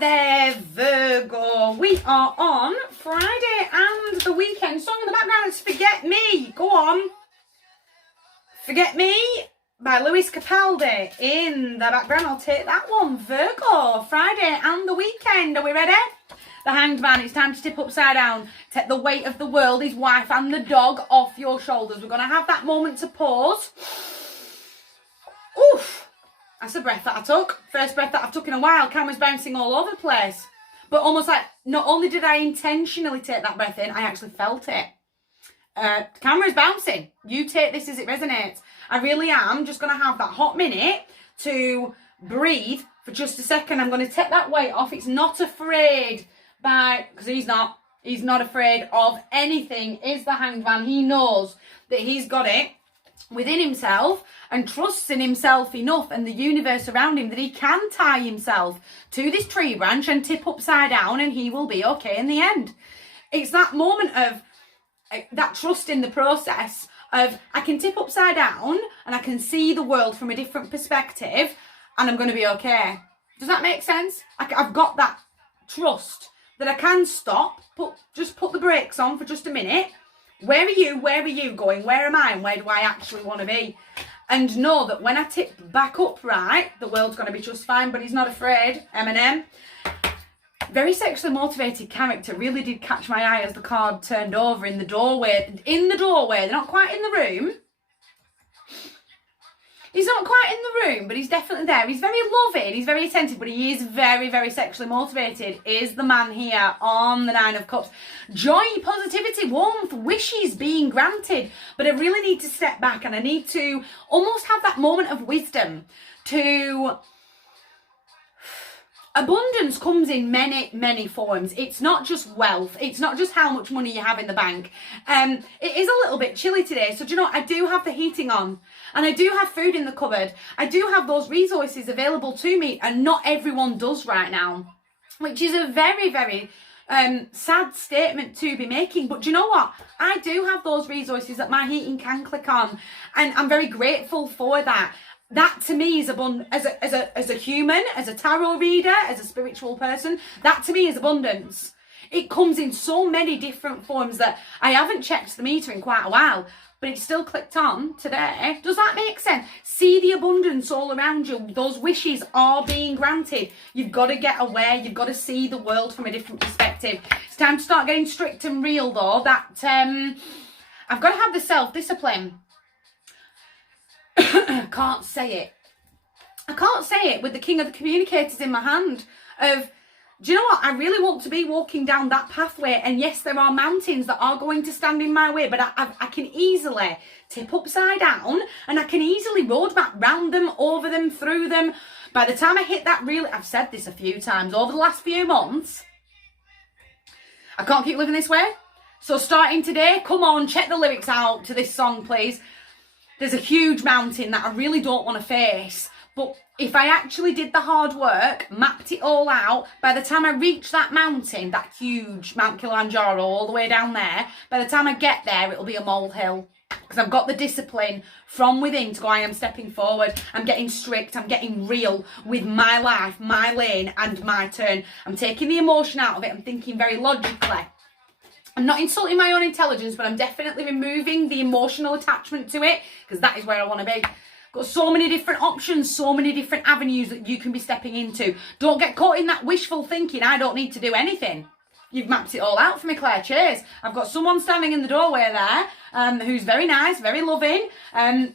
Right there, Virgo. We are on Friday and the weekend. Song in the background is Forget Me. Go on. Forget Me by Lewis Capaldi in the background. I'll take that one. Virgo, Friday and the weekend. Are we ready? The Hanged Man, it's time to tip upside down. Take the weight of the world, his wife and the dog off your shoulders. We're going to have that moment to pause. Oof. That's a breath that I took. First breath that I've took in a while. Camera's bouncing all over the place. But almost like, not only did I intentionally take that breath in, I actually felt it. Camera's bouncing. You take this as it resonates. I really am just going to have that hot minute to breathe for just a second. I'm going to take that weight off. It's not afraid because he's not afraid of anything, is the Hanged Man. He knows that he's got it within himself and trusts in himself enough and the universe around him that he can tie himself to this tree branch and tip upside down and he will be okay in the end. It's that moment of that trust in the process of I can tip upside down and I can see the world from a different perspective and I'm going to be okay. Does that make sense? I've got that trust that I can stop, just put the brakes on for just a minute. Where are you? Where are you going? Where am I? And where do I actually want to be? And know that when I tip back upright, the world's going to be just fine, but he's not afraid. Eminem. Very sexually motivated character. Really did catch my eye as the card turned over in the doorway. They're not quite in the room. He's not quite in the room, but he's definitely there. He's very loving, he's very attentive, but he is very, very sexually motivated. Is the man here on the Nine of Cups. Joy, positivity, warmth, wishes being granted. But I really need to step back and I need to almost have that moment of wisdom to... Abundance comes in many, many forms. It's not just wealth. It's not just how much money you have in the bank. It is a little bit chilly today. So do you know what? I do have the heating on and I do have food in the cupboard. I do have those resources available to me and not everyone does right now, which is a very, very sad statement to be making. But do you know what? I do have those resources that my heating can click on and I'm very grateful for that. That to me is abundance. As a human, as a tarot reader, as a spiritual person, that to me is abundance. It comes in so many different forms that I haven't checked the meter in quite a while, but it's still clicked on today. Does that make sense? See the abundance all around you. Those wishes are being granted. You've got to get aware. You've got to see the world from a different perspective. It's time to start getting strict and real though. That I've got to have the self-discipline. I can't say it with the King of the Communicators in my hand of, do you know what? I really want to be walking down that pathway. And yes, there are mountains that are going to stand in my way, but I can easily tip upside down and I can easily roadmap round them, over them, through them. By the time I hit that I've said this a few times over the last few months, I can't keep living this way. So starting today, come on, check the lyrics out to this song, please. There's a huge mountain that I really don't want to face. But if I actually did the hard work, mapped it all out, by the time I reach that mountain, that huge Mount Kilimanjaro all the way down there, by the time I get there, it'll be a molehill. Because I've got the discipline from within to go, I am stepping forward. I'm getting strict. I'm getting real with my life, my lane and my turn. I'm taking the emotion out of it. I'm thinking very logically. I'm not insulting my own intelligence, but I'm definitely removing the emotional attachment to it because that is where I want to be. Got so many different options, so many different avenues that you can be stepping into. Don't get caught in that wishful thinking, I don't need to do anything. You've mapped it all out for me, Claire. Cheers. I've got someone standing in the doorway there who's very nice, very loving,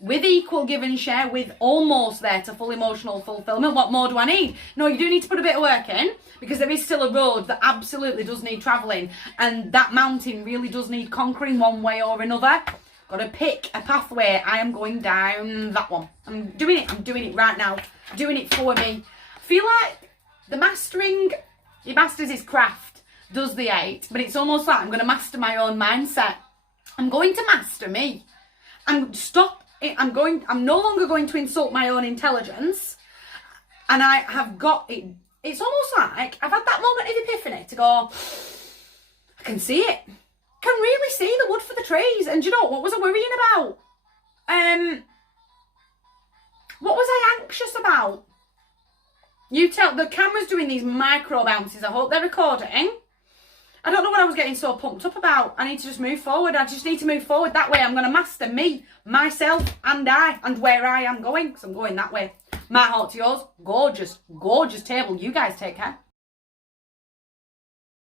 with equal give and share, with almost there to full emotional fulfillment. What more do I need? No, you do need to put a bit of work in because there is still a road that absolutely does need travelling and that mountain really does need conquering one way or another. Got to pick a pathway. I am going down that one. I'm doing it right now. Doing it for me. I feel like the mastering, he masters his craft, does the 8, but it's almost like I'm going to master my own mindset. I'm going to master me. I'm no longer going to insult my own intelligence. And I have got it. It's almost like I've had that moment of epiphany to go, I can see it. Can really see the wood for the trees. And do you know what was I worrying about? What was I anxious about? You tell, the camera's doing these micro bounces. I hope they're recording. I don't know what I was getting so pumped up about. I need to just move forward. I just need to move forward. That way I'm going to master me, myself, and where I am going. Because I'm going that way. My heart to yours. Gorgeous, gorgeous table. You guys take care.